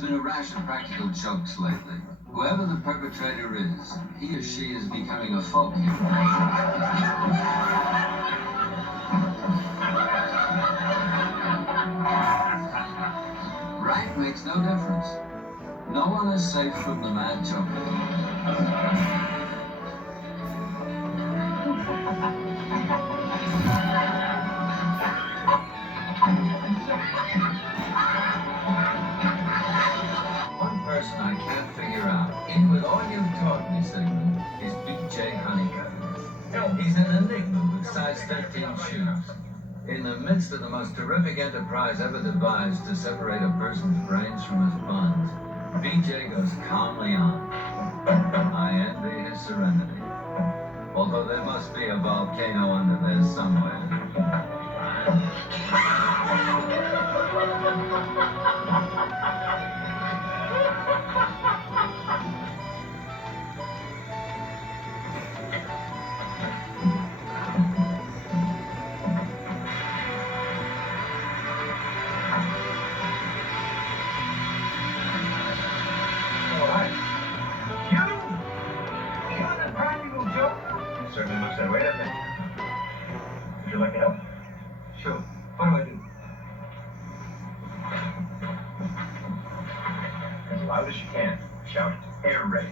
There's been a rash of practical jokes lately. Whoever the perpetrator is, he or she is becoming a folk hero. Right makes no difference. No one is safe from the mad joker. One person I can't figure out, in with all you've taught me, Sigmund, is B.J. Honeycutt. He's an enigma with size 13 shoes. In the midst of the most terrific enterprise ever devised to separate a person's brains from his buns, B.J. goes calmly on. I envy his serenity. Although there must be a volcano under there somewhere. Certainly looks that way, doesn't it? Would you like help? Sure. What do I do? As loud as you can. Shout, air raid.